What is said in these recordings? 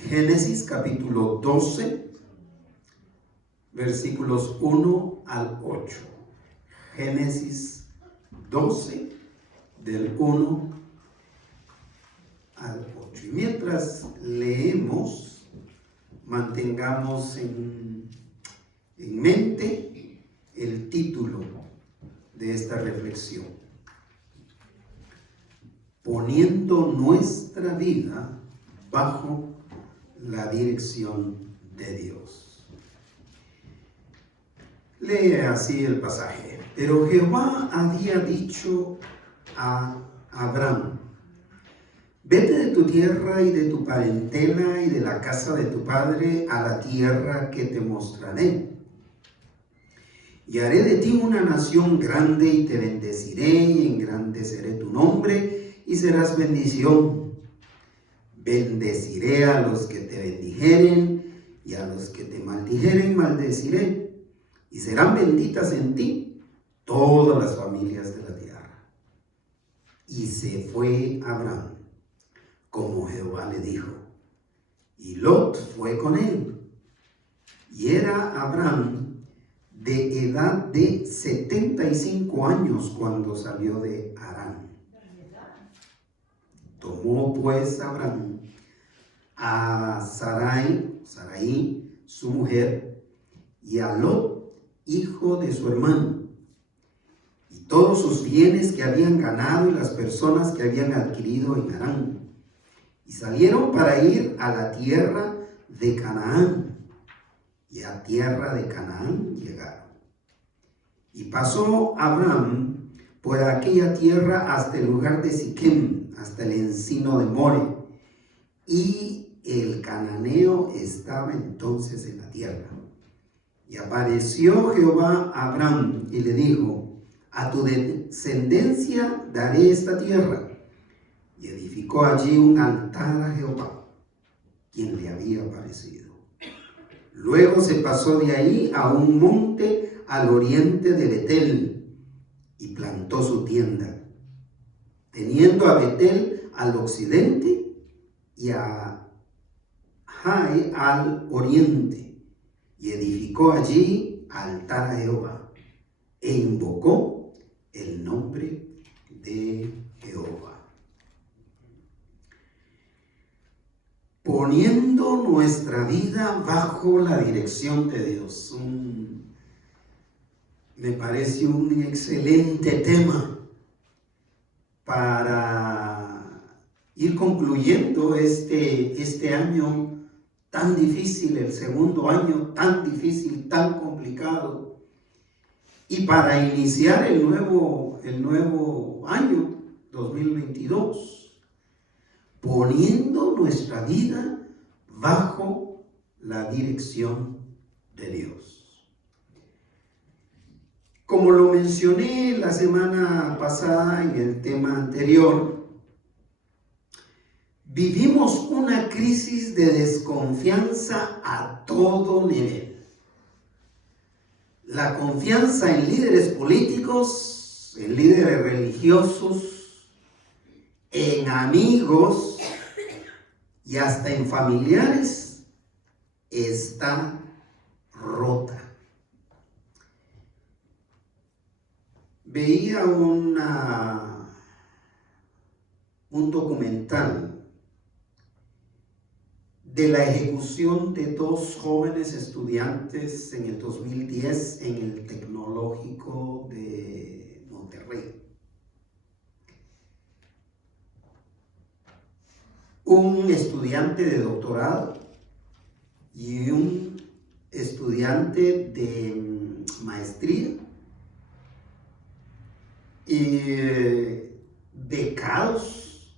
Génesis capítulo 12, versículos 1 al 8. Génesis 12, del 1 al 8. Y mientras leemos, mantengamos en mente el título de esta reflexión: poniendo nuestra vida bajo la dirección de Dios. Lee así el pasaje. Pero Jehová había dicho a Abraham: vete de tu tierra y de tu parentela y de la casa de tu padre a la tierra que te mostraré. Y haré de ti una nación grande y te bendeciré y engrandeceré tu nombre y serás bendición. Bendeciré a los que te bendijeren y a los que te maldijeren maldeciré. Y serán benditas en ti todas las familias de la tierra. Y se fue Abraham, como Jehová le dijo, y Lot fue con él. Y era Abraham de edad de 75 años cuando salió de Harán. Tomó pues Abraham a Sarai, su mujer, y a Lot, hijo de su hermano, y todos sus bienes que habían ganado y las personas que habían adquirido en Harán. Y salieron para ir a la tierra de Canaán, y a tierra de Canaán llegaron. Y pasó Abraham por aquella tierra hasta el lugar de Siquem, hasta el encino de More, y el cananeo estaba entonces en la tierra. Y apareció Jehová a Abraham y le dijo: a tu descendencia daré esta tierra. Y edificó allí un altar a Jehová, quien le había aparecido. Luego se pasó de ahí a un monte al oriente de Betel y plantó su tienda, teniendo a Betel al occidente y a Jai al oriente, y edificó allí altar a Jehová e invocó el nombre de Jehová. Poniendo nuestra vida bajo la dirección de Dios. Me parece un excelente tema para ir concluyendo este año tan difícil, el segundo año tan difícil, tan complicado, y para iniciar el nuevo año 2022. Poniendo nuestra vida bajo la dirección de Dios. Como lo mencioné la semana pasada en el tema anterior, vivimos una crisis de desconfianza a todo nivel. La confianza en líderes políticos, en líderes religiosos, en amigos y hasta en familiares está rota. Veía un documental de la ejecución de dos jóvenes estudiantes en el 2010 en el Tecnológico de Monterrey. Un estudiante de doctorado y un estudiante de maestría, becados,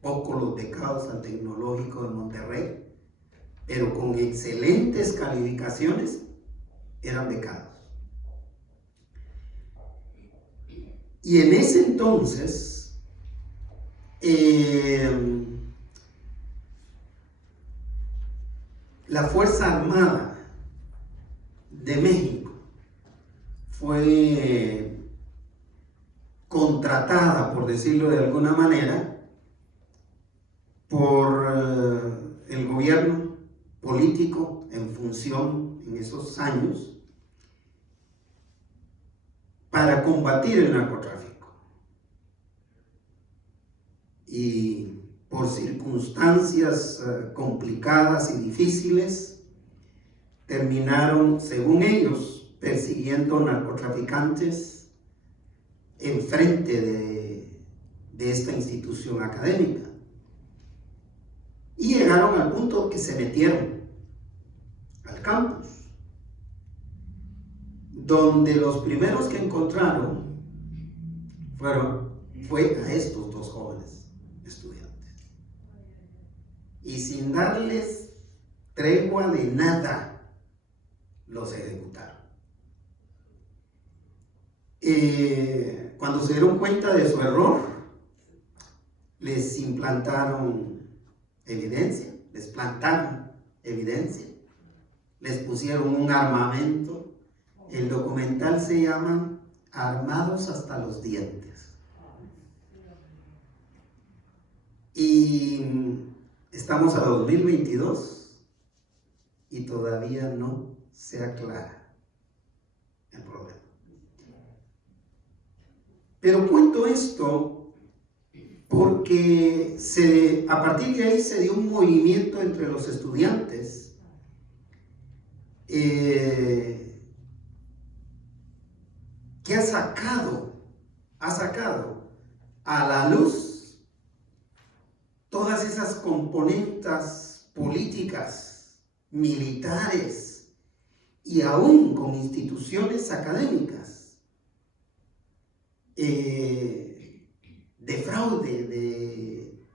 poco los becados al Tecnológico de Monterrey, pero con excelentes calificaciones, eran becados. Y en ese entonces, la Fuerza Armada de México fue contratada, por decirlo de alguna manera, por el gobierno político en función en esos años para combatir el narcotráfico. Y por circunstancias complicadas y difíciles, terminaron, según ellos, persiguiendo narcotraficantes enfrente de esta institución académica. Y llegaron al punto que se metieron al campus, donde los primeros que encontraron fue a estos dos jóvenes estudiantes. Y sin darles tregua de nada, los ejecutaron. Cuando se dieron cuenta de su error, les implantaron evidencia, les plantaron evidencia, les pusieron un armamento. El documental se llama Armados hasta los dientes. Y estamos a 2022 y todavía no se aclara el problema. Pero cuento esto porque a partir de ahí se dio un movimiento entre los estudiantes que ha sacado a la luz todas esas componentes políticas, militares y aún con instituciones académicas de fraude, de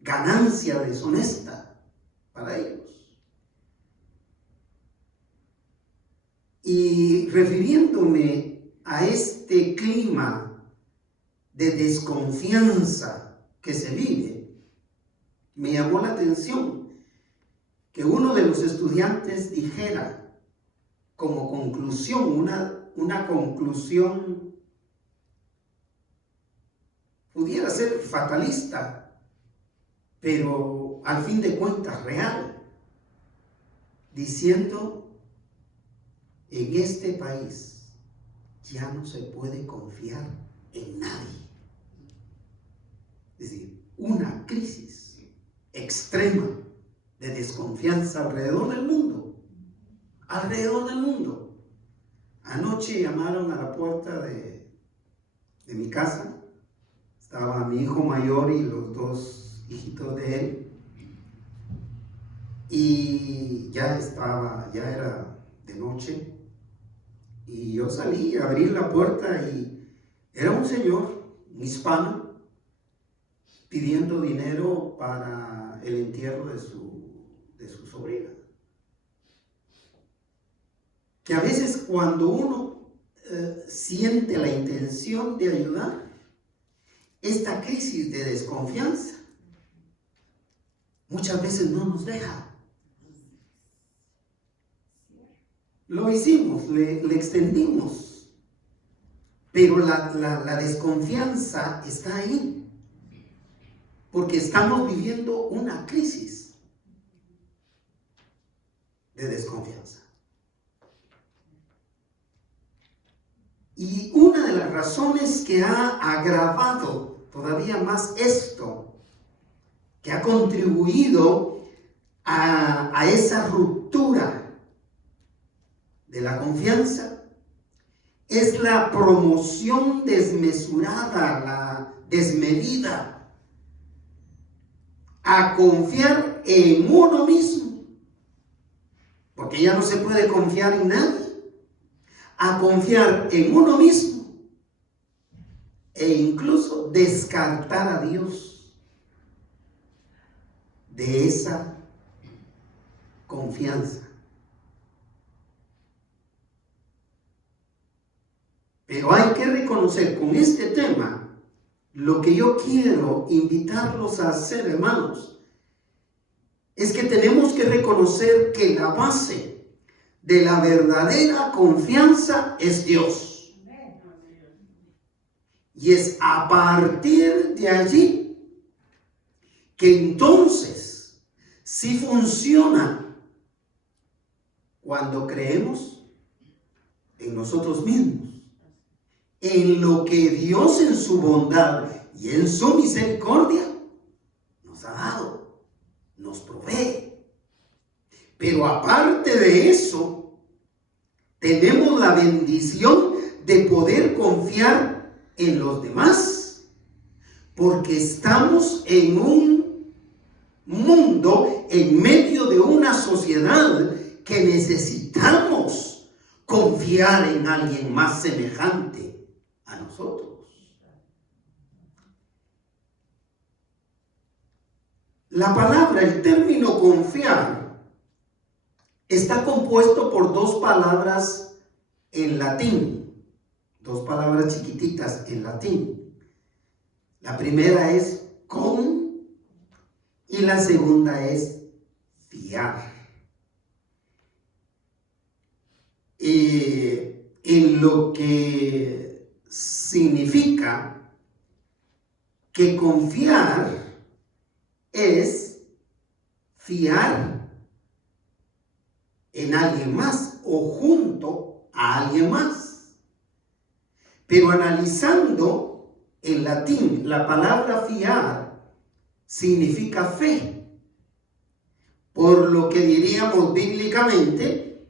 ganancia deshonesta para ellos. Y refiriéndome a este clima de desconfianza que se vive, me llamó la atención que uno de los estudiantes dijera como conclusión, una conclusión pudiera ser fatalista, pero al fin de cuentas real, diciendo: en este país ya no se puede confiar en nadie. Es decir, una crisis extrema de desconfianza alrededor del mundo. Anoche llamaron a la puerta de mi casa. Estaba mi hijo mayor y los dos hijitos de él. Y ya era de noche. Y yo salí a abrir la puerta y era un señor, un hispano, pidiendo dinero para el entierro de su sobrina. Que a veces cuando uno siente la intención de ayudar, esta crisis de desconfianza muchas veces no nos deja. Lo hicimos, le extendimos, pero la desconfianza está ahí, porque estamos viviendo una crisis de desconfianza. Y una de las razones que ha agravado todavía más esto, que ha contribuido a esa ruptura de la confianza, es la promoción desmesurada, la desmedida, a confiar en uno mismo, porque ya no se puede confiar en nadie, a confiar en uno mismo e incluso descartar a Dios de esa confianza. Pero hay que reconocer con este tema, lo que yo quiero invitarlos a hacer, hermanos, es que tenemos que reconocer que la base de la verdadera confianza es Dios. Y es a partir de allí que entonces sí funciona cuando creemos en nosotros mismos, en lo que Dios en su bondad y en su misericordia nos ha dado, nos provee. Pero aparte de eso, tenemos la bendición de poder confiar en los demás, porque estamos en un mundo, en medio de una sociedad que necesitamos confiar en alguien más semejante a nosotros. La palabra, el término confiar, está compuesto por dos palabras en latín, dos palabras chiquititas en latín. La primera es con y la segunda es fiar. En lo que significa que confiar es fiar en alguien más o junto a alguien más. Pero analizando en latín, la palabra fiar significa fe. Por lo que diríamos bíblicamente,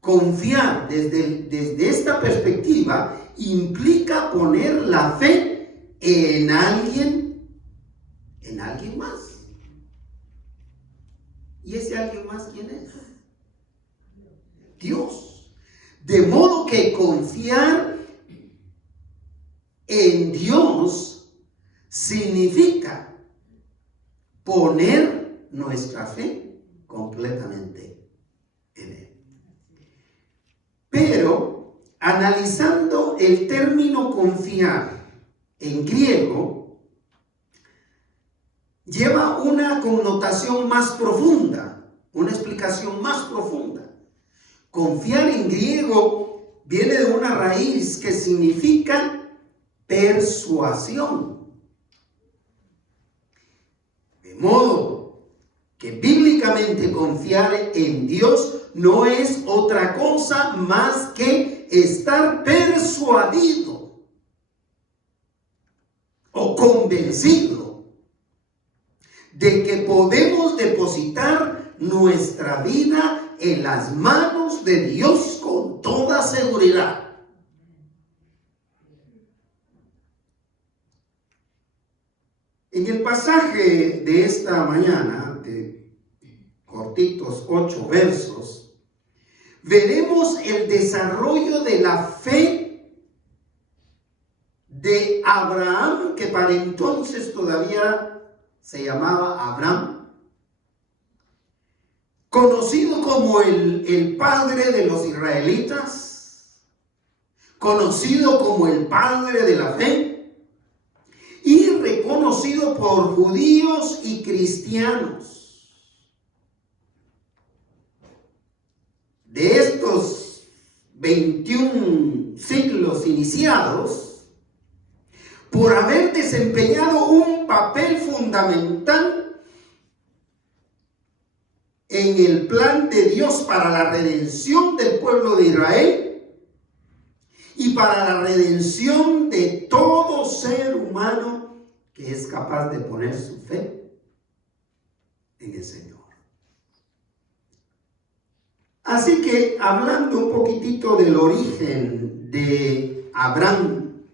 confiar desde esta perspectiva implica poner la fe en alguien más. ¿Y ese alguien más quién es? Dios. De modo que confiar en Dios significa poner nuestra fe completamente en Él. Pero analizando el término confiar en griego, lleva una connotación más profunda, una explicación más profunda. Confiar en griego viene de una raíz que significa persuasión. De modo que bíblicamente confiar en Dios no es otra cosa más que estar persuadido o convencido de que podemos depositar nuestra vida en las manos de Dios con toda seguridad. En el pasaje de esta mañana, de cortitos 8 versos, veremos el desarrollo de la fe de Abraham, que para entonces todavía se llamaba Abraham, conocido como el padre de los israelitas, conocido como el padre de la fe y reconocido por judíos y cristianos. De estos 21 siglos iniciados, por haber desempeñado un papel fundamental en el plan de Dios para la redención del pueblo de Israel y para la redención de todo ser humano que es capaz de poner su fe en el Señor. Así que, hablando un poquitito del origen de Abraham,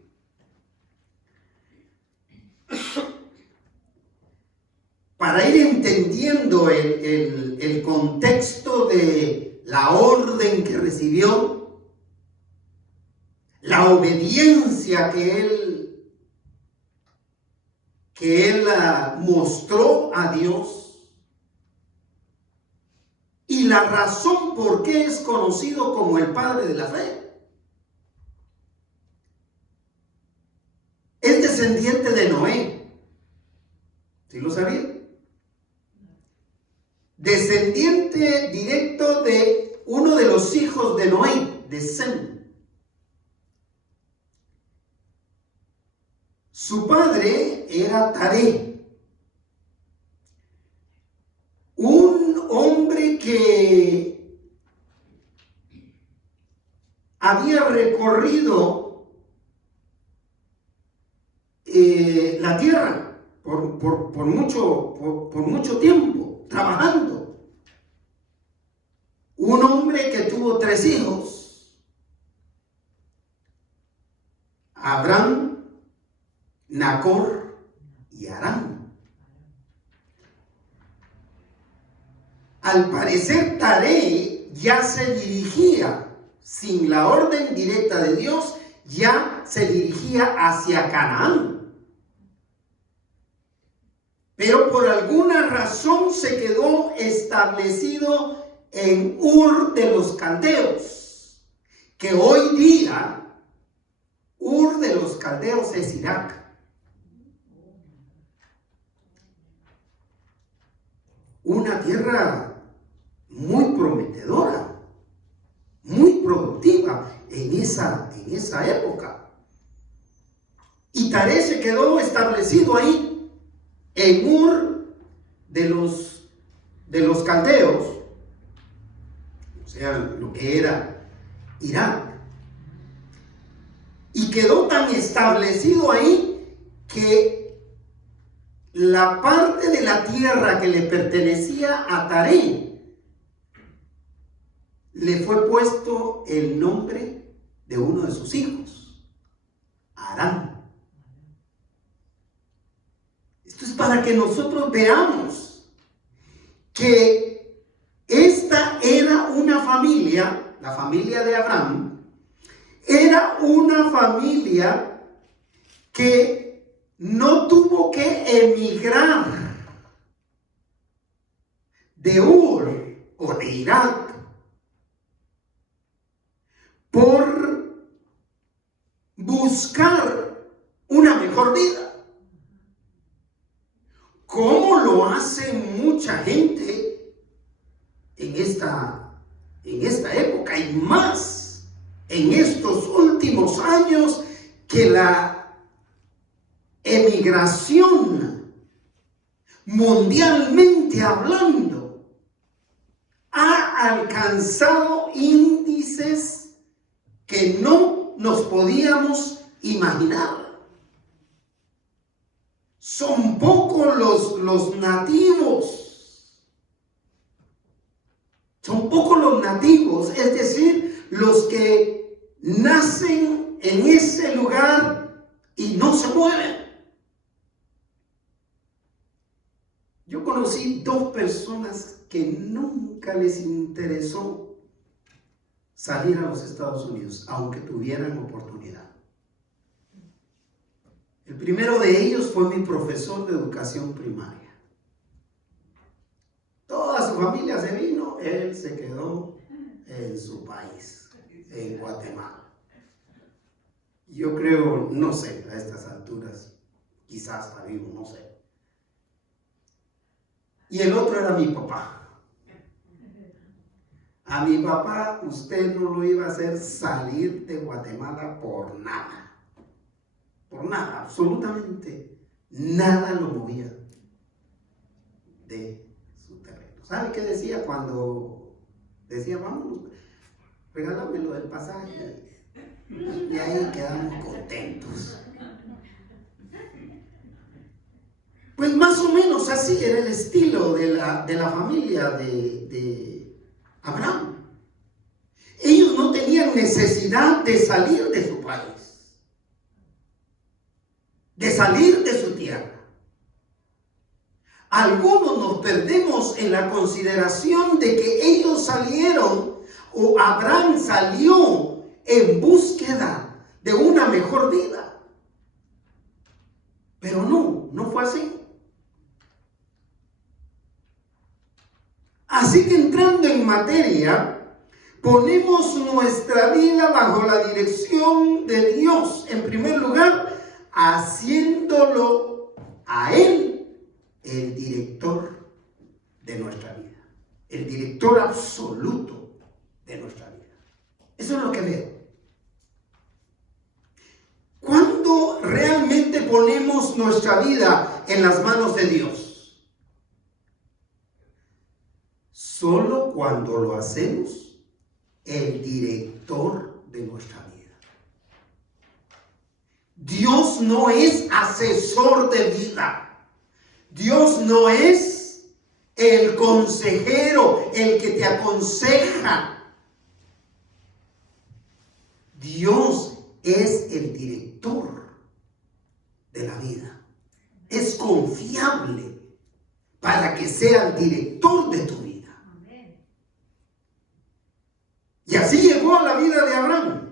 para ir entendiendo el contexto de la orden que recibió, la obediencia que él mostró a Dios y la razón por qué es conocido como el padre de la fe. Es descendiente de Noé. ¿Sí lo sabía? Descendiente directo de uno de los hijos de Noé, de Sem. Su padre era Taré. había recorrido la tierra por mucho tiempo, trabajando. Un hombre que tuvo 3 hijos: Abraham, Nacor y Harán. Al parecer, Taré ya se dirigía, sin la orden directa de Dios, ya se dirigía hacia Canaán. Pero por alguna razón se quedó establecido en Ur de los Caldeos, que hoy día Ur de los Caldeos es Irak. Una tierra muy prometedora, muy productiva en esa época. Y Taré se quedó establecido ahí, en Ur de los Caldeos, o sea, lo que era Irak. Y quedó tan establecido ahí que la parte de la tierra que le pertenecía a Taré, le fue puesto el nombre de uno de sus hijos, Harán. Esto es para que nosotros veamos que esta era una familia, la familia de Abraham, era una familia que no tuvo que emigrar de Ur o de Irak por buscar una mejor vida, como lo hace mucha gente en esta época, y más en estos últimos años, que la emigración, mundialmente hablando, ha alcanzado índices que no nos podíamos imaginar. Son pocos los nativos. Son pocos los nativos, es decir, los que nacen en ese lugar y no se mueven. Yo conocí 2 personas que nunca les interesó salir a los Estados Unidos, aunque tuvieran oportunidad. El primero de ellos fue mi profesor de educación primaria. Toda su familia se vino, él se quedó en su país, en Guatemala. Yo creo, no sé, a estas alturas, quizás está vivo, no sé. Y el otro era mi papá. A mi papá usted no lo iba a hacer salir de Guatemala por nada. Por nada, absolutamente nada lo movía de su terreno. ¿Sabe qué decía cuando decía, vamos, regálame lo del pasaje? Y ahí quedamos contentos. Pues más o menos así era el estilo de la familia de Abraham. Ellos no tenían necesidad de salir de su país, de salir de su tierra. Algunos nos perdemos en la consideración de que ellos salieron, o Abraham salió en búsqueda de una mejor vida. Pero no fue así. Así que entrando en materia, ponemos nuestra vida bajo la dirección de Dios, en primer lugar, haciéndolo a Él el director de nuestra vida, el director absoluto de nuestra vida. Eso es lo que veo. ¿Cuándo realmente ponemos nuestra vida en las manos de Dios? Solo cuando lo hacemos el director de nuestra vida. Dios no es asesor de vida. Dios no es el consejero, el que te aconseja. Dios es el director de la vida. Es confiable para que sea el director de tu vida. Y así llegó a la vida de Abraham.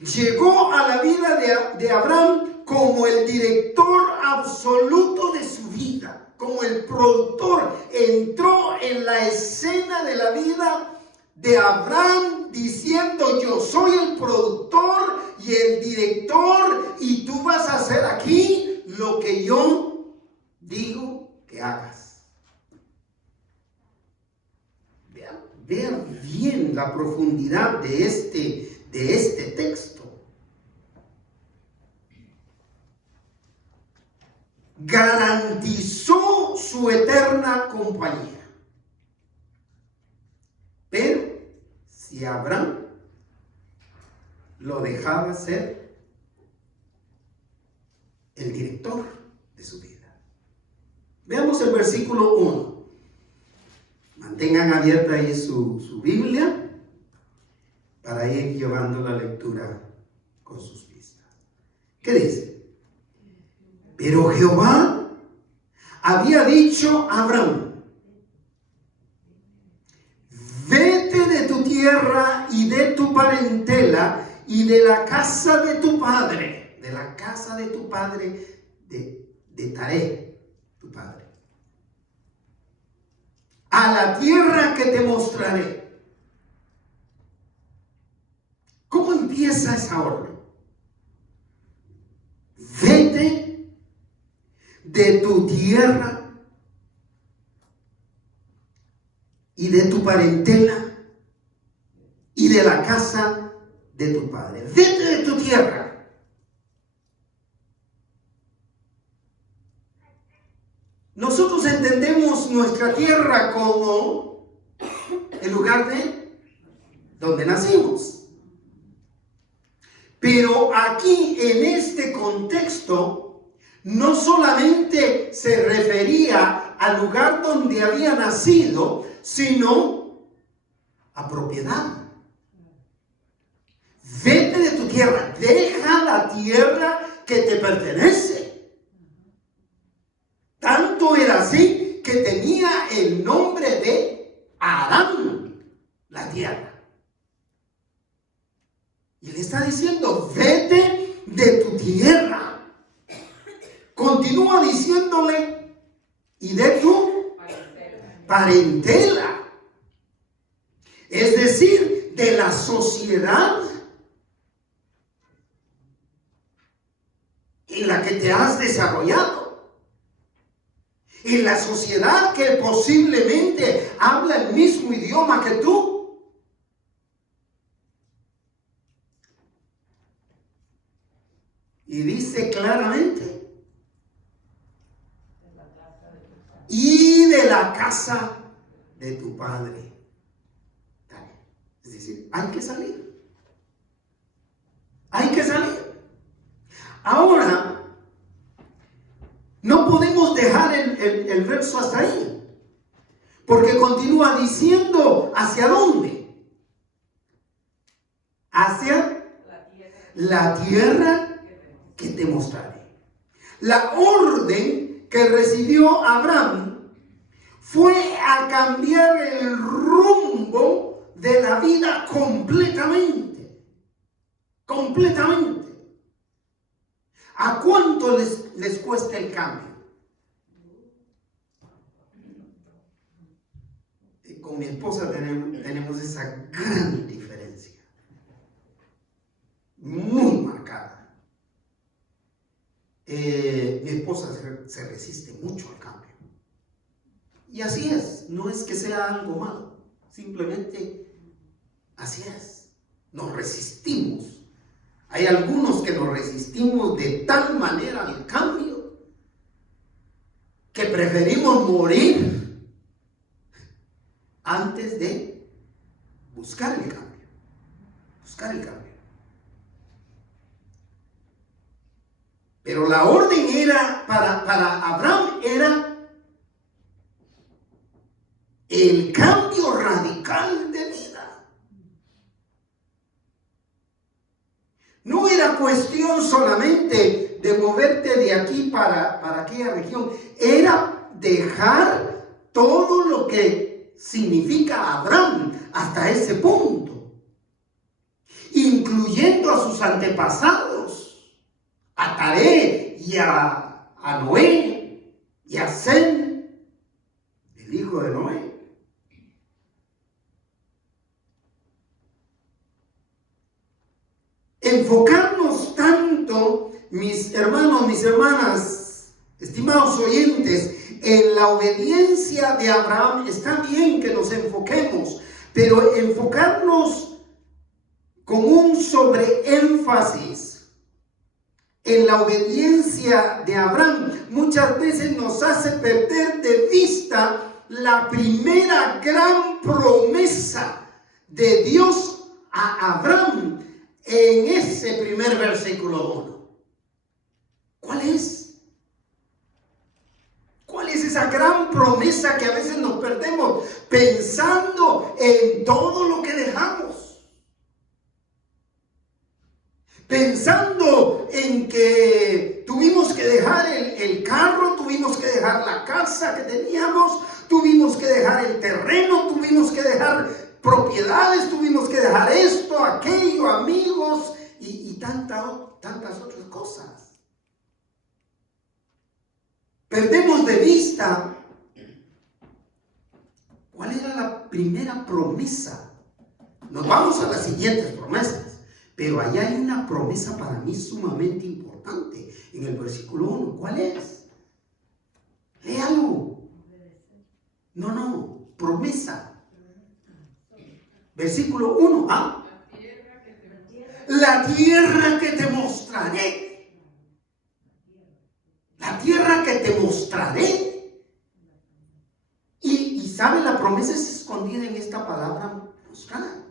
Llegó a la vida de Abraham como el director absoluto de su vida, como el productor. Entró en la escena de la vida de Abraham diciendo: yo soy el productor y el director, y tú vas a hacer aquí lo que yo digo que hagas. Vean bien la profundidad de este texto. Garantizó su eterna compañía. Pero si Abraham lo dejaba ser el director de su vida. Veamos el versículo 1. Mantengan abierta ahí su Biblia para ir llevando la lectura con sus vistas. ¿Qué dice? Pero Jehová había dicho a Abraham: vete de tu tierra y de tu parentela y de la casa de tu padre, de Taré, tu padre, a la tierra que te mostraré. ¿Cómo empieza esa orden? Vete de tu tierra y de tu parentela y de la casa de tu padre. Vete de tu tierra. Nosotros entendemos nuestra tierra como el lugar de donde nacimos. Pero aquí, en este contexto, no solamente se refería al lugar donde había nacido, sino a propiedad. Vete de tu tierra, deja la tierra que te pertenece. Tanto era así que tenía el nombre de Adán, la tierra. Y le está diciendo: vete de tu tierra. Continúa diciéndole: y de tu parentela. Es decir, de la sociedad en la que te has desarrollado. En la sociedad que posiblemente habla el mismo idioma que tú. Y dice claramente: y de la casa de tu padre. Es decir, hay que salir. Hay que salir. Ahora, no podemos dejar el verso hasta ahí, porque continúa diciendo: ¿hacia dónde? Hacia la tierra que te mostraré. La orden que recibió Abraham fue a cambiar el rumbo de la vida completamente. Completamente. ¿A cuánto les cuesta el cambio? Con mi esposa tenemos esa gran diferencia. Muy marcada. Mi esposa se resiste mucho al cambio. Y así es. No es que sea algo malo. Simplemente así es. Nos resistimos. Hay algunos que nos resistimos de tal manera al cambio que preferimos morir antes de buscar el cambio. buscar el cambio. Pero la orden era, para Abraham era el cambio radical de vida. No era cuestión solamente de moverte de aquí para aquella región. Era dejar todo lo que significa Abraham hasta ese punto, incluyendo a sus antepasados, a Taré y a Noé y a Sem, el hijo de Noé. Enfocarnos tanto, mis hermanos, mis hermanas, estimados oyentes, en la obediencia de Abraham. Está bien que nos enfoquemos, pero enfocarnos con un sobreénfasis en la obediencia de Abraham muchas veces nos hace perder de vista la primera gran promesa de Dios a Abraham en ese primer versículo 1. ¿Cuál es? ¿Cuál es esa gran promesa que a veces nos perdemos pensando en todo lo que dejamos? Pensando en que tuvimos que dejar el carro, tuvimos que dejar la casa que teníamos, tuvimos que dejar el terreno, tuvimos que dejar propiedades, tuvimos que dejar esto, aquello, amigos y tantas otras cosas. Perdemos de vista cuál era la primera promesa. Nos vamos a las siguientes promesas, pero allá hay una promesa para mí sumamente importante en el versículo 1. ¿Cuál es? Léalo. No, promesa. Versículo 1. La tierra que te mostraré. La tierra que te mostraré. Y sabe, la promesa es escondida en esta palabra mostrar.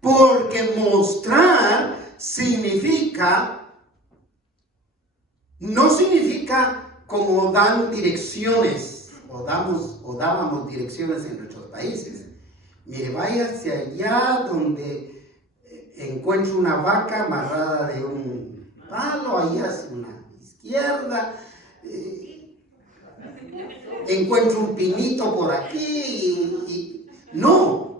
Porque mostrar no significa como dan direcciones o dábamos direcciones en nuestros países. Mire, váyase allá donde encuentre una vaca amarrada de un palo, ahí hacia una izquierda, encuentre un pinito por aquí no.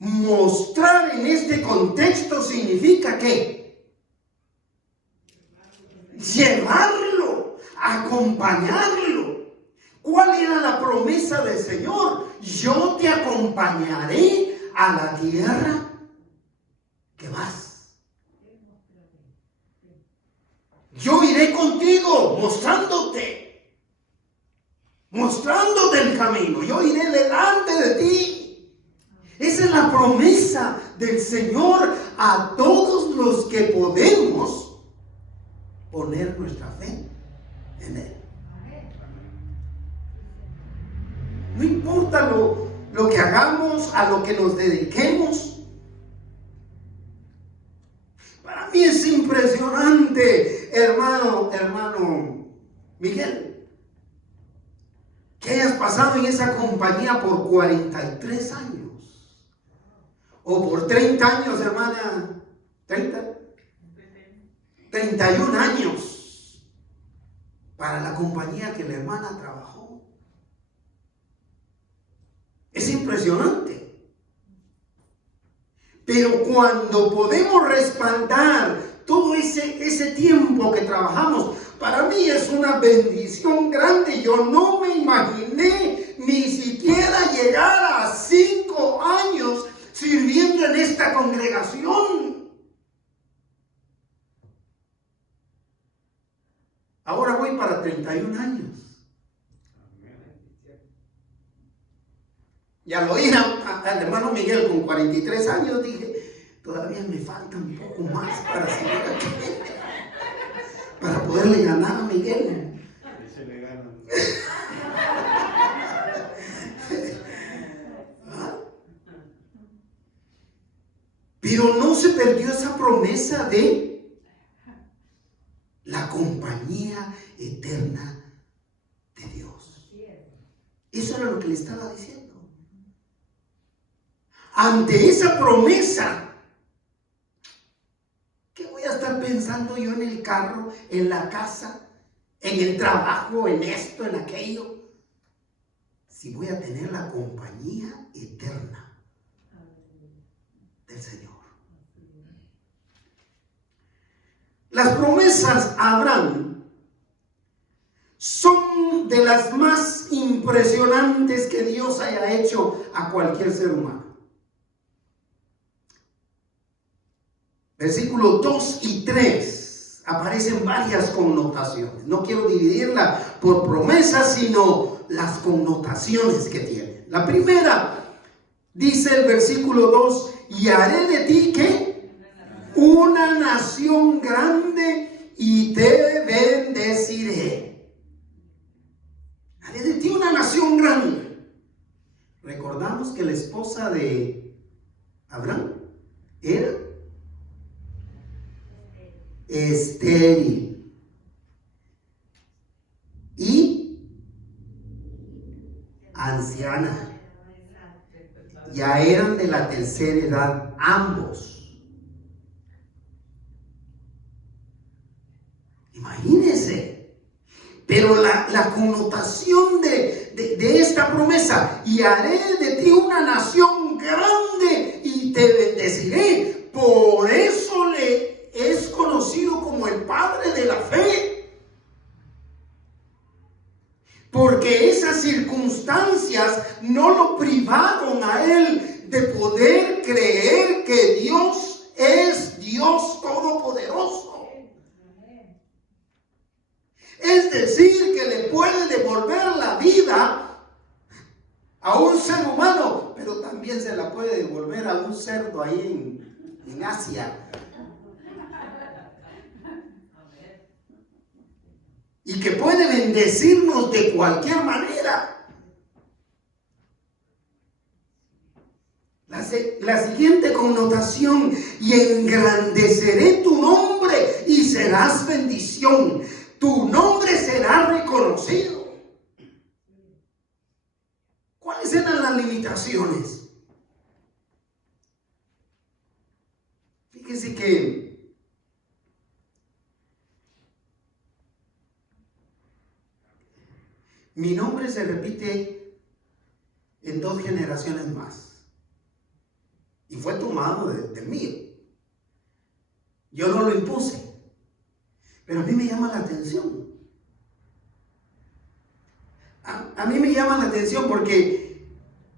Mostrar en este contexto significa ¿qué? Llevarlo, acompañarlo. ¿Cuál era la promesa del Señor? Yo te acompañaré a la tierra que vas. Yo iré contigo mostrándote el camino. Yo iré delante de ti. Esa es la promesa del Señor a todos los que podemos poner nuestra fe en Él. No importa lo que hagamos, a lo que nos dediquemos. Para mí es impresionante, hermano Miguel, que hayas pasado en esa compañía por 43 años. O por 30 años, hermana. 31 años para la compañía que la hermana trabajó. Es impresionante. Pero cuando podemos respaldar todo ese tiempo que trabajamos, para mí es una bendición grande. Yo no me imaginé ni siquiera llegar a 5 años sirviendo en esta congregación. Ahora voy para 31 años. Y al oír al hermano Miguel con 43 años, dije, todavía me falta un poco más para seguir aquí, para poderle ganar a Miguel. Ese le gana. Pero no se perdió esa promesa de la compañía eterna de Dios. Eso era lo que le estaba diciendo. Ante esa promesa, ¿qué voy a estar pensando yo en el carro, en la casa, en el trabajo, en esto, en aquello? Si voy a tener la compañía eterna del Señor. Las promesas a Abraham son de las más impresionantes que Dios haya hecho a cualquier ser humano. Versículos 2 y 3 aparecen varias connotaciones. No quiero dividirla por promesas, sino las connotaciones que tiene. La primera, dice el versículo 2, y haré de ti, ¿qué? Una nación grande y te bendeciré. Haré de ti una nación grande. Recordamos que la esposa de Abraham era estéril y anciana. Ya eran de la tercera edad ambos. Imagínense. Pero la connotación de esta promesa, y haré de ti una nación grande y te bendeciré. Por eso es conocido como el padre de la fe. Porque esas circunstancias no lo privaron a él de poder creer que Dios es Dios todopoderoso. Es decir, que le puede devolver la vida a un ser humano, pero también se la puede devolver a un cerdo ahí en Asia. Y que puede bendecirnos de cualquier manera. La siguiente connotación, y engrandeceré tu nombre y serás bendición. Tu nombre será reconocido. ¿Cuáles eran las limitaciones? Fíjense que mi nombre se repite en 2 generaciones más. Y fue tomado del mío. Yo no lo impuse. Pero a mí me llama la atención. A mí me llama la atención porque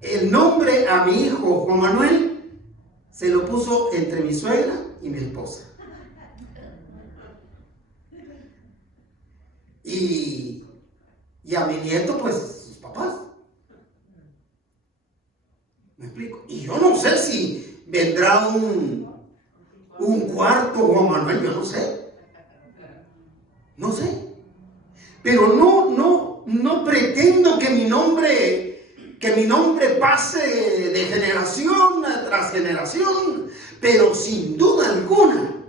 el nombre a mi hijo Juan Manuel se lo puso entre mi suegra y mi esposa. Y a mi nieto, pues, sus papás. ¿Me explico? Y yo no sé si vendrá un cuarto Juan Manuel, yo no sé. No sé. Pero no pretendo que mi nombre pase de generación tras generación. Pero sin duda alguna,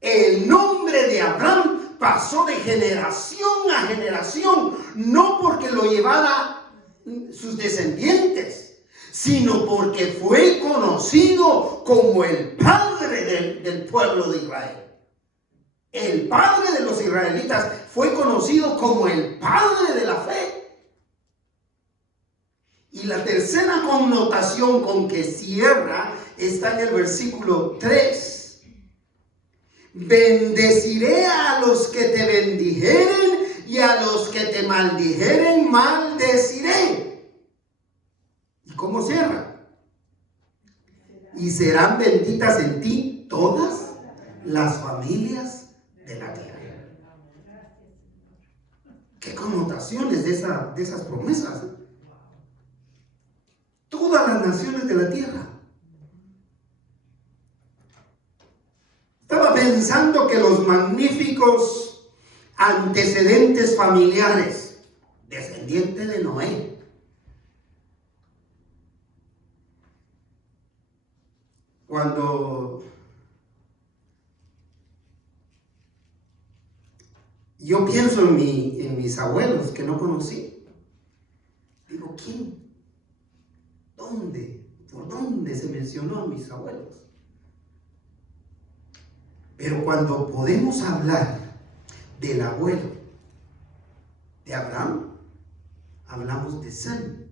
el nombre de Abraham pasó de generación a generación, no porque lo llevara sus descendientes, sino porque fue conocido como el padre del pueblo de Israel. El padre de los israelitas fue conocido como el padre de la fe. Y la tercera connotación con que cierra está en el versículo 3. Bendeciré a los que te bendijeren y a los que te maldijeren maldeciré. ¿Y cómo cierra? Y serán benditas en ti todas las familias de la tierra. ¿Qué connotaciones de esas promesas? Todas las naciones de la tierra. Estaba pensando que los magníficos antecedentes familiares, descendientes de Noé, Cuando yo pienso en mis abuelos que no conocí, digo, ¿quién? ¿Dónde? ¿Por dónde se mencionó a mis abuelos? Pero cuando podemos hablar del abuelo de Abraham, hablamos de Sem,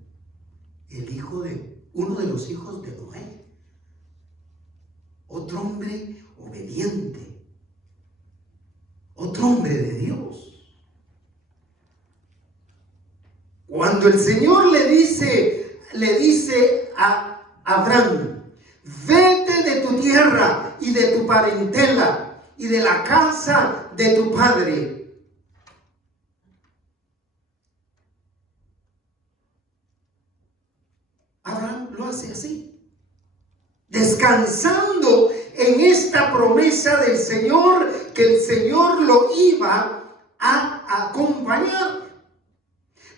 uno de los hijos de Noé. Otro hombre obediente, otro hombre de Dios. Cuando el Señor le dice a Abraham, vete de tu tierra y de tu parentela y de la casa de tu padre. Abraham lo hace así, descansando en esta promesa del Señor, que el Señor lo iba a acompañar,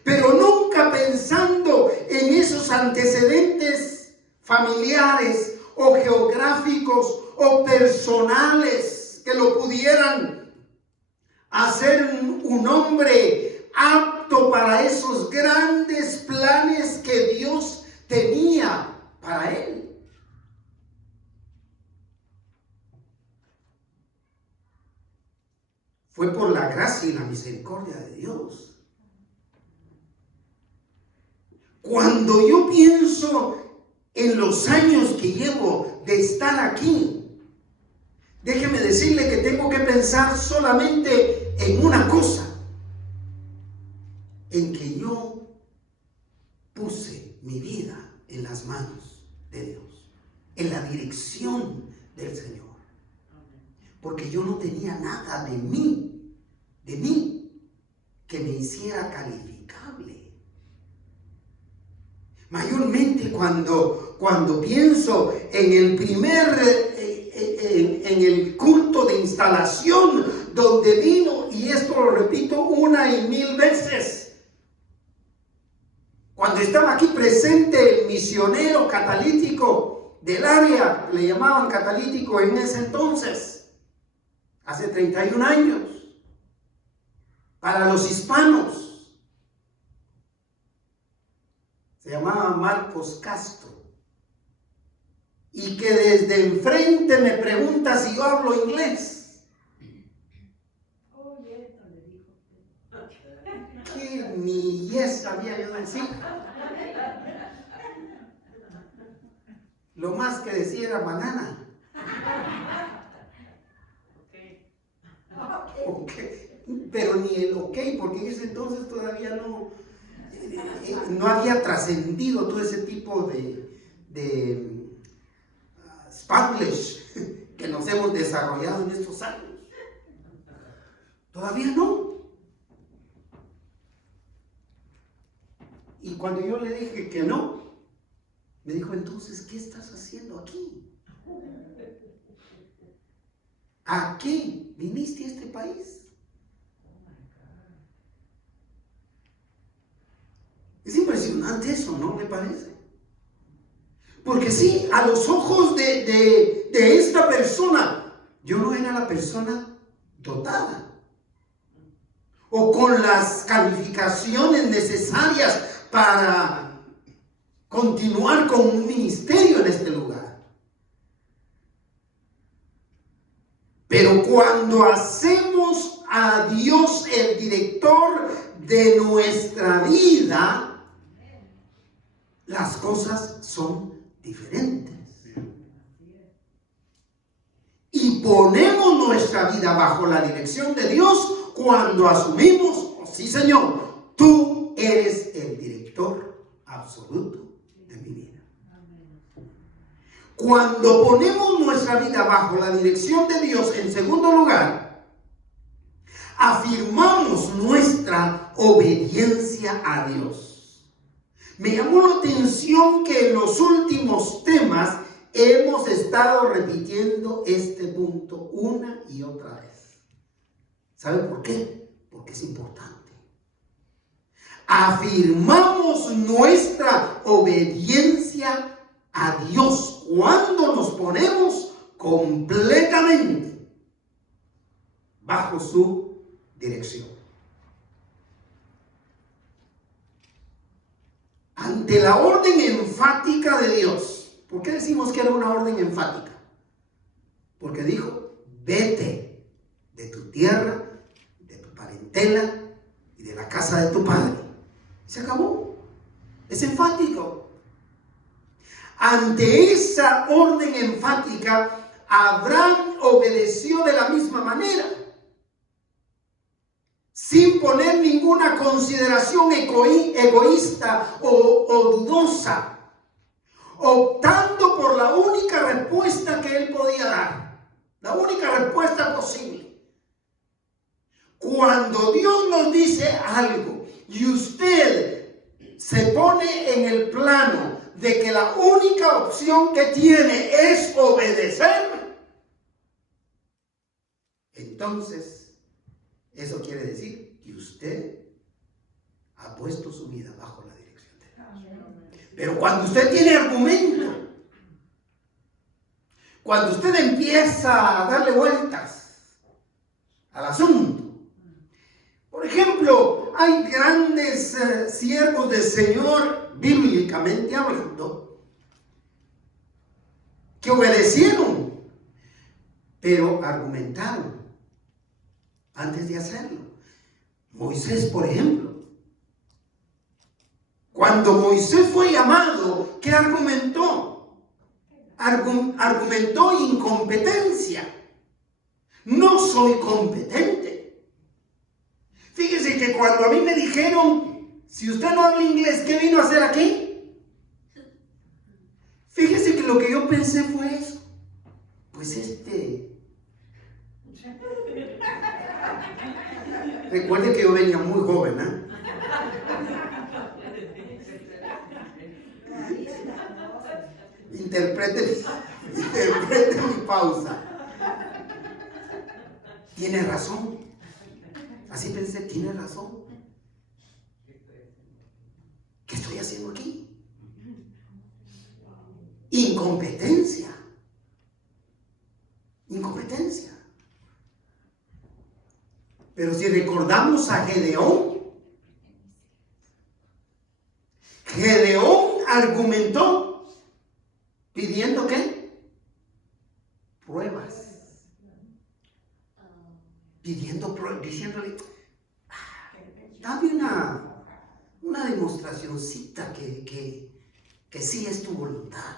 pero nunca pensando en esos antecedentes familiares o geográficos o personales que lo pudieran hacer un hombre apto para esos grandes planes que Dios tenía para él. Fue por la gracia y la misericordia de Dios. Cuando yo pienso en los años que llevo de estar aquí, déjeme decirle que tengo que pensar solamente en una cosa, en que yo puse mi vida en las manos de Dios, en la dirección del Señor. Porque yo no tenía nada de mí, que me hiciera calificable. Mayormente cuando pienso en el culto de instalación, donde vino, y esto lo repito una y mil veces, cuando estaba aquí presente el misionero catalítico del área, le llamaban catalítico en ese entonces, hace 31 años, para los hispanos, se llamaba Marcos Castro, y que desde enfrente me pregunta si yo hablo inglés. ¿Qué ni yes sabía yo decir? Lo más que decía era banana. Okay. Pero ni el ok, porque en ese entonces todavía no había trascendido todo ese tipo de Spanglish que nos hemos desarrollado en estos años. Todavía no. Y cuando yo le dije que no, me dijo, entonces, ¿qué estás haciendo aquí? ¿A qué viniste a este país? Es impresionante eso, ¿no me parece? Porque sí, a los ojos de esta persona, yo no era la persona dotada o con las calificaciones necesarias para continuar con un ministerio en este lugar. Pero cuando hacemos a Dios el director de nuestra vida, las cosas son diferentes. Y ponemos nuestra vida bajo la dirección de Dios cuando asumimos, oh, sí Señor, tú eres el director absoluto de mi vida. Cuando ponemos nuestra vida bajo la dirección de Dios, en segundo lugar, afirmamos nuestra obediencia a Dios. Me llamó la atención que en los últimos temas hemos estado repitiendo este punto una y otra vez. ¿Sabe por qué? Porque es importante. Afirmamos nuestra obediencia a Dios cuando nos ponemos completamente bajo su dirección. Ante la orden enfática de Dios. ¿Por qué decimos que era una orden enfática? Porque dijo, vete de tu tierra, de tu parentela y de la casa de tu padre. Se acabó. Es enfático. Ante esa orden enfática, Abraham obedeció de la misma manera, sin poner ninguna consideración egoísta o dudosa, optando por la única respuesta que él podía dar, la única respuesta posible. Cuando Dios nos dice algo y usted se pone en el plano de que la única opción que tiene es obedecer, entonces eso quiere decir que usted ha puesto su vida bajo la dirección de Dios. Pero cuando usted tiene argumento, cuando usted empieza a darle vueltas al asunto, por ejemplo, hay grandes siervos del Señor, bíblicamente hablando, que obedecieron, pero argumentaron antes de hacerlo. Moisés, por ejemplo. Cuando Moisés fue llamado, ¿qué argumentó? Argumentó incompetencia. No soy competente. Fíjese que cuando a mí me dijeron, si usted no habla inglés, ¿qué vino a hacer aquí? Fíjese que lo que yo pensé fue eso. Pues recuerde que yo venía muy joven, ¿eh? Interprete mi pausa. Tiene razón. Así pensé, tiene razón. ¿Qué estoy haciendo aquí? Incompetencia. Incompetencia. Pero si recordamos a Gedeón, Gedeón argumentó pidiendo ¿qué? Pruebas. Pidiendo pruebas, diciéndole, dame una demostracioncita que sí es tu voluntad.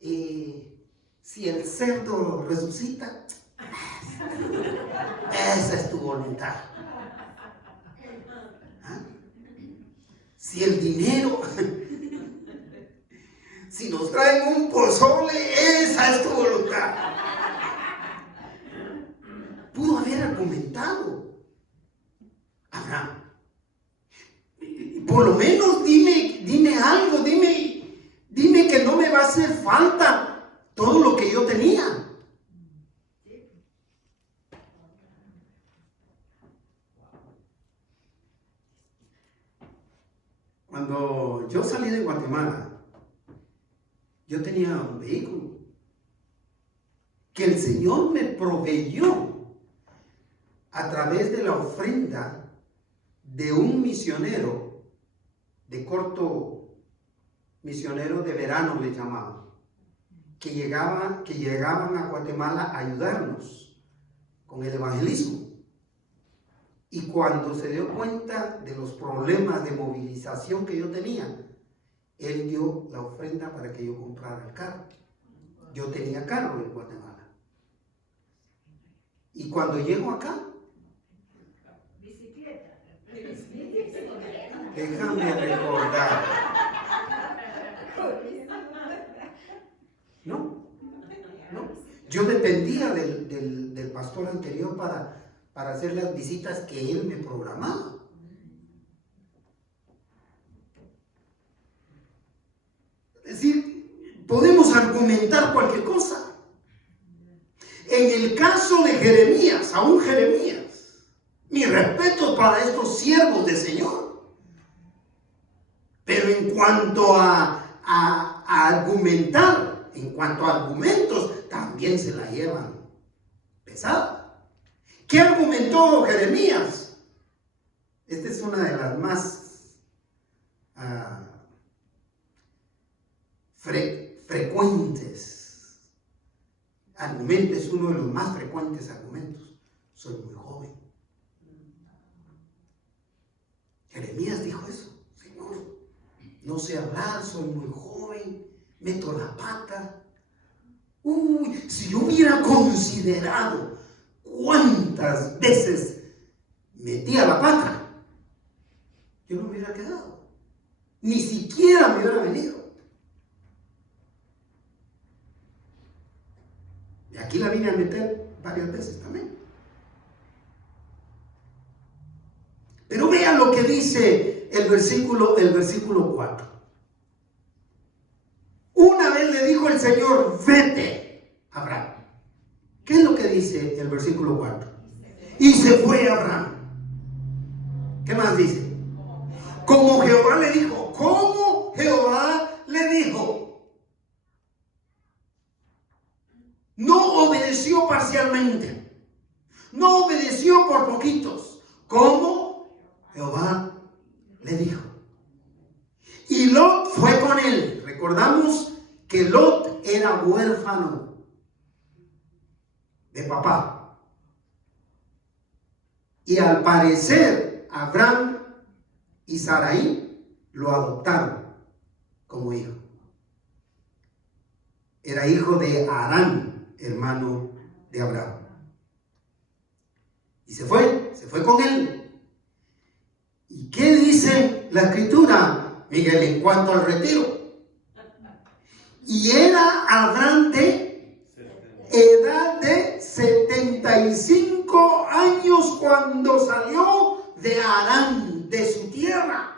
Si el cerdo resucita, esa es tu voluntad. ¿Ah? Si el dinero, si nos traen un pozole, esa es tu voluntad. Pudo haber argumentado Abraham. Por lo menos dime algo, dime que no me va a hacer falta todo lo que yo tenía. Cuando yo salí de Guatemala, yo tenía un vehículo que el Señor me proveyó a través de la ofrenda de un misionero de corto, misionero de verano le llamaban, que llegaban a Guatemala a ayudarnos con el evangelismo. Y cuando se dio cuenta de los problemas de movilización que yo tenía, él dio la ofrenda para que yo comprara el carro. Yo tenía carro en Guatemala. Y cuando llego acá, déjame recordar. No. Yo dependía del pastor anterior para hacer las visitas que él me programaba. Es decir, podemos argumentar cualquier cosa. En el caso de Jeremías, aún Jeremías, mi respeto para estos siervos del Señor. Pero en cuanto a argumentar, en cuanto a argumentos, también se la llevan pesada. ¿Qué argumentó Jeremías? Esta es una de las más frecuentes argumentos, es uno de los más frecuentes argumentos. Soy muy joven. Jeremías dijo eso. Señor, no sé hablar, soy muy joven, meto la pata. Si yo hubiera considerado cuántas veces metía la pata, yo no me hubiera quedado. Ni siquiera me hubiera venido. Y aquí la vine a meter varias veces también. Pero vean lo que dice el versículo 4. Una vez le dijo el Señor, vete, Abraham. ¿Qué es lo que dice el versículo 4? Y se fue Abraham. ¿Qué más dice? Como Jehová le dijo. ¿Cómo Jehová le dijo? No obedeció parcialmente. No obedeció por poquitos. ¿Cómo Jehová le dijo? Y Lot fue con él. Recordamos que Lot era huérfano de papá. Y al parecer, Abraham y Sarai lo adoptaron como hijo. Era hijo de Harán, hermano de Abraham. Y se fue con él. ¿Y qué dice la escritura, Miguel, en cuanto al retiro? Y era Abraham de edad de 75 años cuando salió de Harán, de su tierra.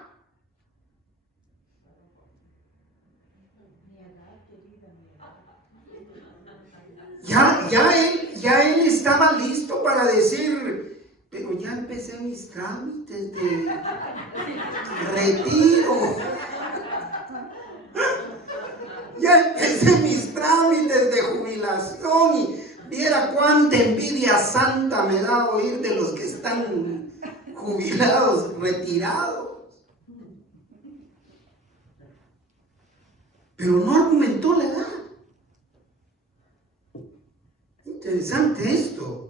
Ya él estaba listo para decir, pero ya empecé mis trámites de retiro. Ya empecé mis trámites de jubilación y viera cuánta envidia santa me da oír de los que están jubilados, retirados. Pero no argumentó la edad. Interesante esto.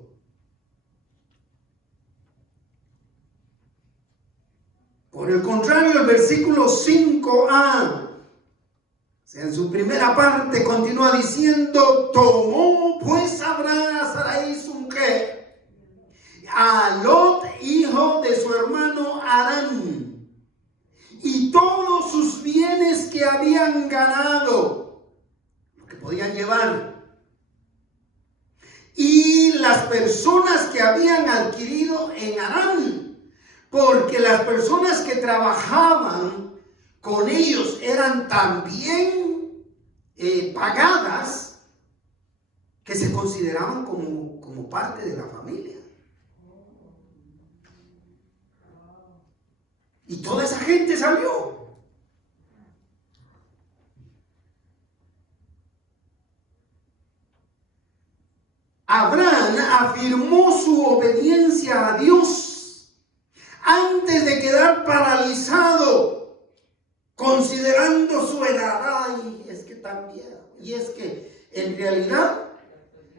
Por el contrario, el versículo 5a, o sea, en su primera parte continúa diciendo, tomó pues Abraham a Sarai su mujer, a Lot, hijo de su hermano Harán, y todos sus bienes que habían ganado, lo que podían llevar, y las personas que habían adquirido en Harán, porque las personas que trabajaban con ellos eran también pagadas, que se consideraban como parte de la familia. Y toda esa gente salió. Abraham afirmó su obediencia a Dios antes de quedar paralizado, considerando su edad. Ay, es que también, y es que en realidad,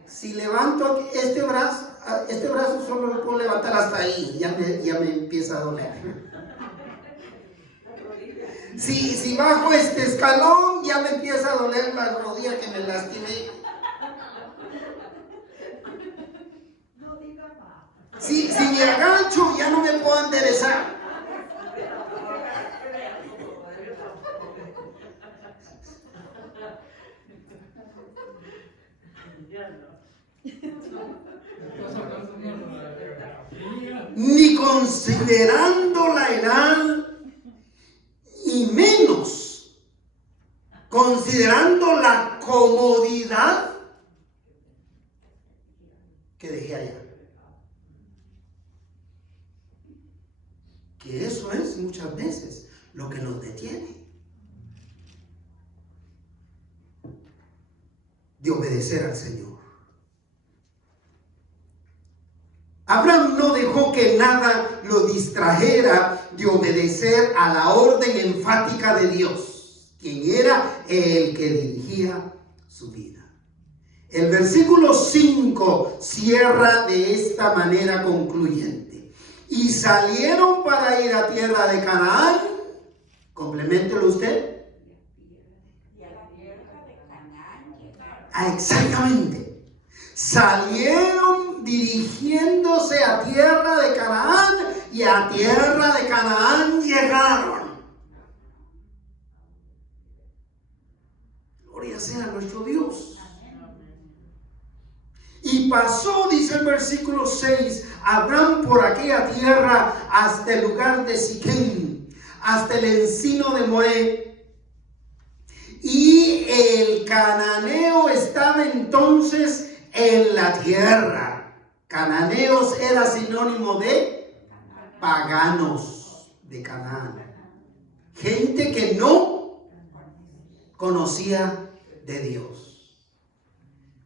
si levanto este brazo solo lo puedo levantar hasta ahí, ya me empieza a doler. Si bajo este escalón, ya me empieza a doler la rodilla que me lastimé. Si me agacho, ya no me puedo enderezar. Ni considerando la edad, y menos considerando la comodidad que dejé allá. Que eso es muchas veces lo que nos detiene de obedecer al Señor. Abraham no dejó que nada lo distrajera de obedecer a la orden enfática de Dios, quien era el que dirigía su vida. El versículo 5 cierra de esta manera concluyente. Y salieron para ir a tierra de Canaán. Compleméntelo usted. Y a la tierra de Canaán llegaron. Exactamente. Salieron dirigiéndose a tierra de Canaán y a tierra de Canaán llegaron. Gloria sea a nuestro Dios. Y pasó, dice el versículo 6, Abraham por aquella tierra hasta el lugar de Siquem, hasta el encino de Moré. Y el cananeo estaba entonces en la tierra. Cananeos era sinónimo de paganos de Canaán. Gente que no conocía de Dios.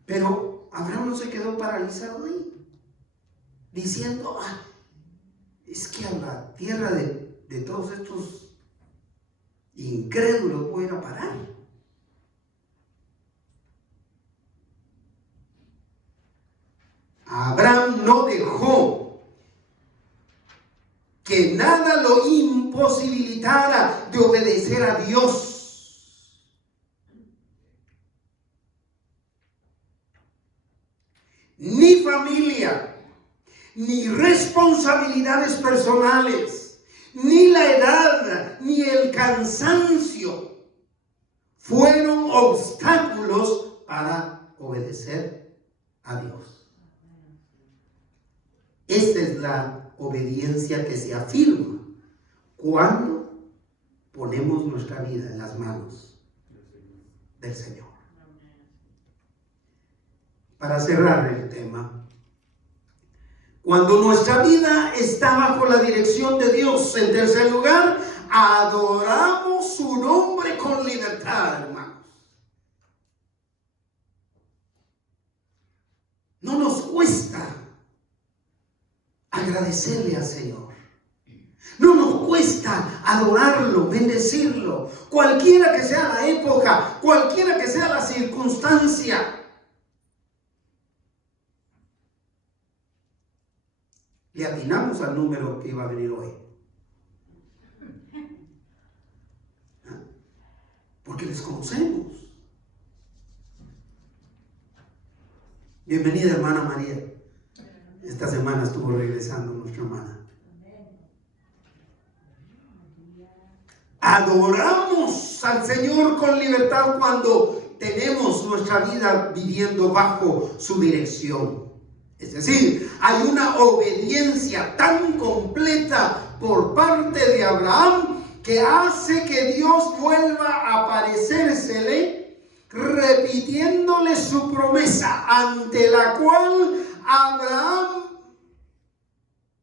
Pero Abraham no se quedó paralizado ahí, diciendo, es que a la tierra de todos estos incrédulos voy a ir a parar. Abraham no dejó que nada lo imposibilitara de obedecer a Dios. Ni familia, ni responsabilidades personales, ni la edad, ni el cansancio fueron obstáculos para obedecer a Dios. Esta es la obediencia que se afirma cuando ponemos nuestra vida en las manos del Señor. Para cerrar el tema, cuando nuestra vida está bajo la dirección de Dios, en tercer lugar, adoramos su nombre con libertad, hermanos. No nos cuesta agradecerle al Señor. No nos cuesta adorarlo, bendecirlo, cualquiera que sea la época, cualquiera que sea la circunstancia. Le atinamos al número que iba a venir hoy. Porque les conocemos. Bienvenida, hermana María. Esta semana estuvo regresando nuestra hermana. Adoramos al Señor con libertad cuando tenemos nuestra vida viviendo bajo su dirección. Es decir, hay una obediencia tan completa por parte de Abraham que hace que Dios vuelva a aparecérsele, repitiéndole su promesa, ante la cual Abraham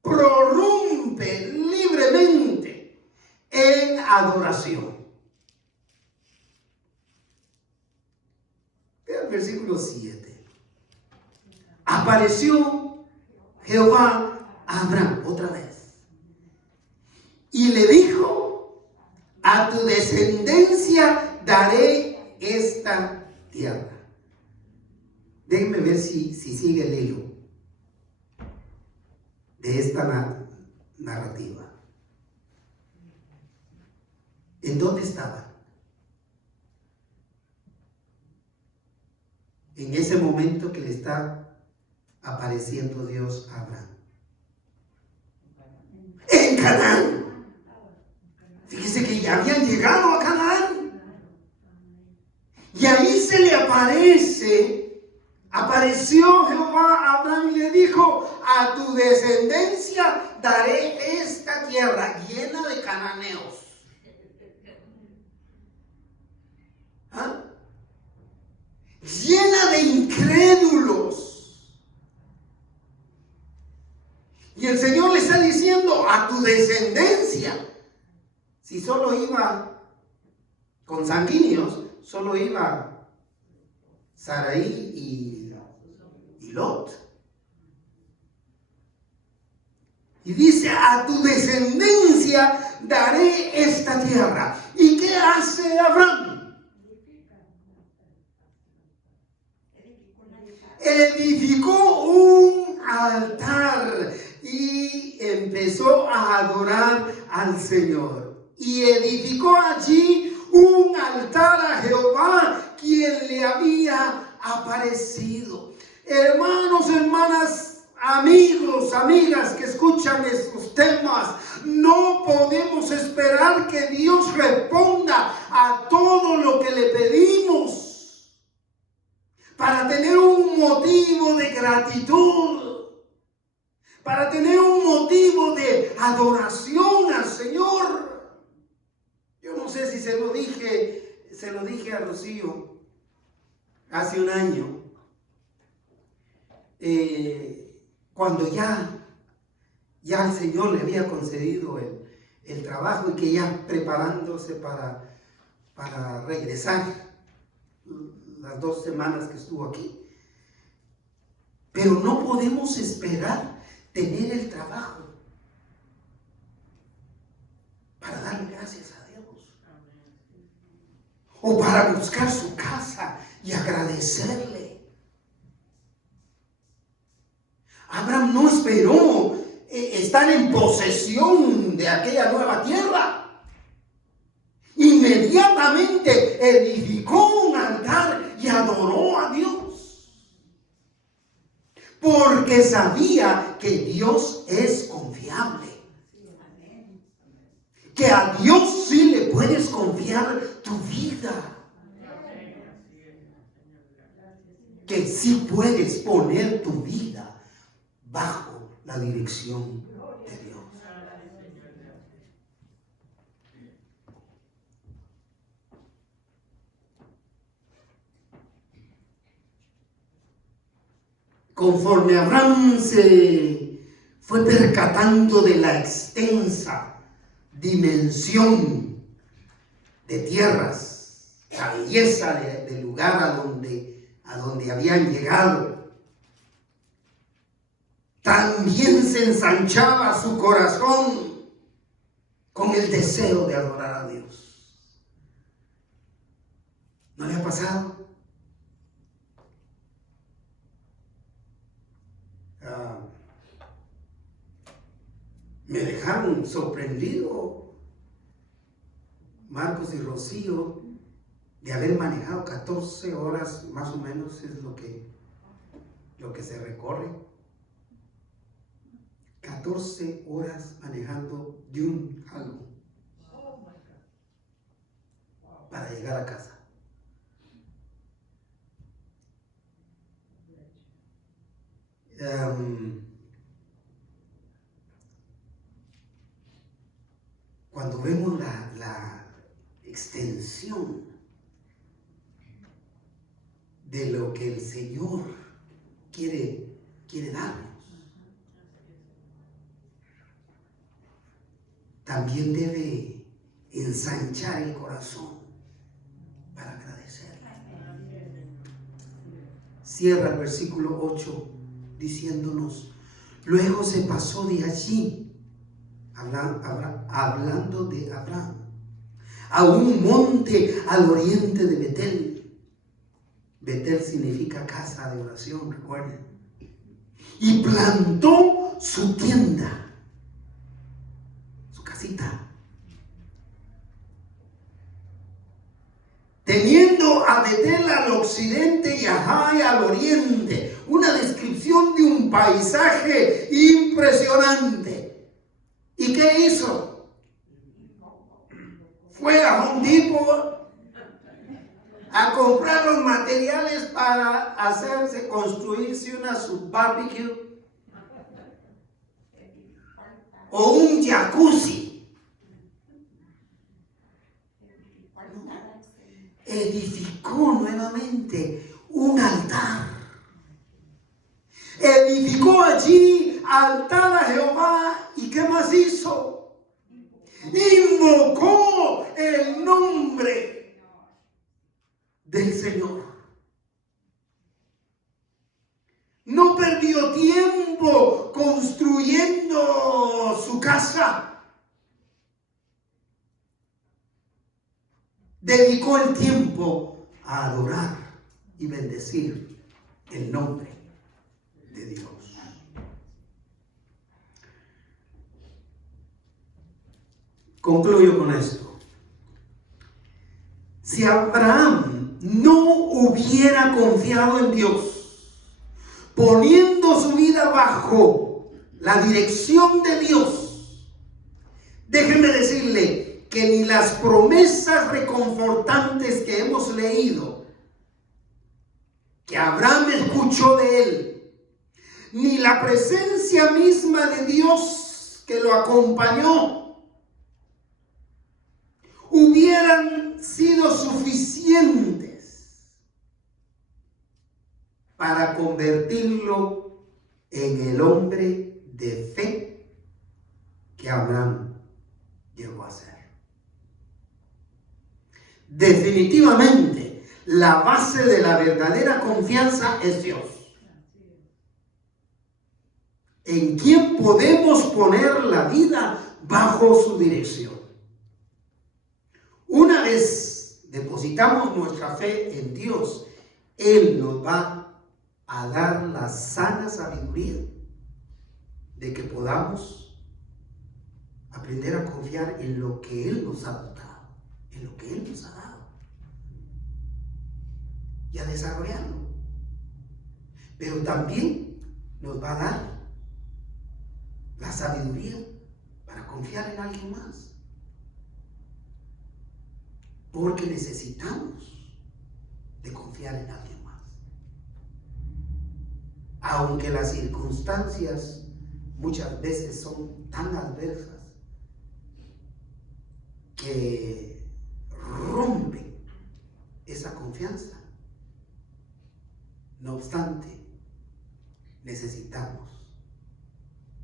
prorrumpe libremente en adoración. El versículo 7. Apareció Jehová a Abraham otra vez y le dijo: a tu descendencia daré esta tierra. Déjenme ver si sigue el hilo de esta narrativa. ¿En dónde estaban? En ese momento que le está apareciendo Dios a Abraham. En Canaán. Fíjese que ya habían llegado a Canaán. Y ahí se le apareció Jehová a Abraham y le dijo: a tu descendencia daré esta tierra llena de cananeos. Llena de incrédulos. Y el Señor le está diciendo: a tu descendencia. Si solo iba con sanguíneos, solo iba Sarai y Lot. Y dice, a tu descendencia daré esta tierra. ¿Y qué hace Abraham? Edificó un altar y empezó a adorar al Señor. Y edificó allí un altar a Jehová, quien le había aparecido. Hermanos, hermanas, amigos, amigas que escuchan estos temas, no podemos esperar que Dios responda a todo lo que le pedimos para tener un motivo de gratitud, para tener un motivo de adoración al Señor. Yo no sé si se lo dije a Rocío hace un año. Cuando ya el Señor le había concedido el trabajo y que ya preparándose para regresar las 2 semanas que estuvo aquí. Pero no podemos esperar tener el trabajo para darle gracias a Dios. O para buscar su casa y agradecerle. Abraham no esperó estar en posesión de aquella nueva tierra. Inmediatamente edificó un altar y adoró a Dios. Porque sabía que Dios es confiable. Que a Dios sí le puedes confiar tu vida. Que sí puedes poner tu vida bajo la dirección de Dios. Conforme Abraham se fue percatando de la extensa dimensión de tierras, la belleza del lugar a donde habían llegado, también se ensanchaba su corazón con el deseo de adorar a Dios. ¿No le ha pasado? Me dejaron sorprendido Marcos y Rocío de haber manejado 14 horas, más o menos es lo que se recorre. 14 horas manejando de un jalo para llegar a casa. Cuando vemos la extensión de lo que el Señor quiere darnos, también debe ensanchar el corazón para agradecerle. Cierra el versículo 8 diciéndonos: luego se pasó de allí, hablando de Abraham, a un monte al oriente de Betel. Betel significa casa de oración, recuerden. Y plantó su tienda, teniendo a Betel al occidente y a Jai al oriente. Una descripción de un paisaje impresionante. ¿Y qué hizo? Fue a Home Depot a comprar los materiales para construirse una barbecue o un jacuzzi. Edificó nuevamente un altar. Edificó allí altar a Jehová. ¿Y qué más hizo? invocó el nombre del Señor. No perdió tiempo construyendo su casa. Dedicó el tiempo a adorar y bendecir el nombre de Dios. Concluyo con esto. Si Abraham no hubiera confiado en Dios, poniendo su vida bajo la dirección de Dios, déjeme decirle que ni las promesas reconfortantes que hemos leído, que Abraham escuchó de él, ni la presencia misma de Dios que lo acompañó, hubieran sido suficientes para convertirlo en el hombre de fe que Abraham llegó a ser. Definitivamente, la base de la verdadera confianza es Dios, en quien podemos poner la vida bajo su dirección. Una vez depositamos nuestra fe en Dios, Él nos va a dar la sana sabiduría de que podamos aprender a confiar en lo que Él nos ha dado, en lo que Él nos ha dado, y a desarrollarlo. Pero también nos va a dar la sabiduría para confiar en alguien más. Porque necesitamos de confiar en alguien más. Aunque las circunstancias muchas veces son tan adversas que rompen esa confianza. No obstante, necesitamos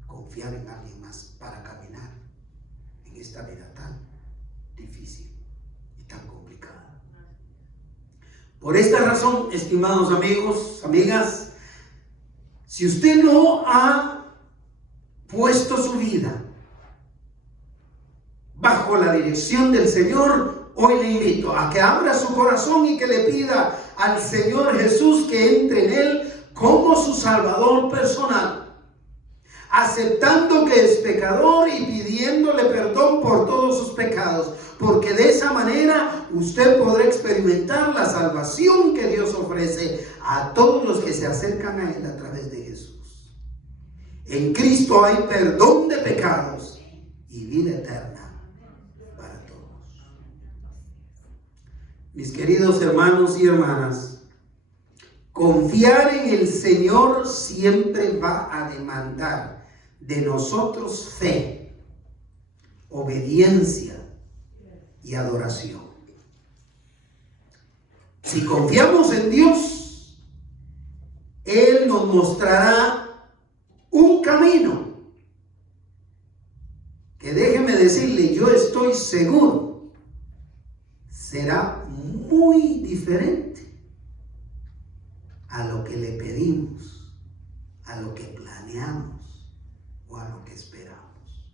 confiar en alguien más para caminar en esta vida tan difícil, tan complicada. Por esta razón, estimados amigos, amigas, si usted no ha puesto su vida bajo la dirección del Señor, hoy le invito a que abra su corazón y que le pida al Señor Jesús que entre en él como su Salvador personal, aceptando que es pecador y pidiéndole perdón por todos sus pecados, porque de esa manera usted podrá experimentar la salvación que Dios ofrece a todos los que se acercan a Él a través de Jesús. En Cristo hay perdón de pecados y vida eterna para todos. Mis queridos hermanos y hermanas, confiar en el Señor siempre va a demandar de nosotros fe, obediencia y adoración. Si confiamos en Dios, Él nos mostrará un camino que, déjeme decirle, yo estoy seguro, será muy diferente a lo que le pedimos, a lo que planeamos o a lo que esperamos,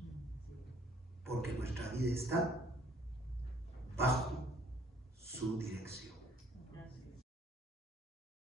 porque nuestra vida está bajo su dirección.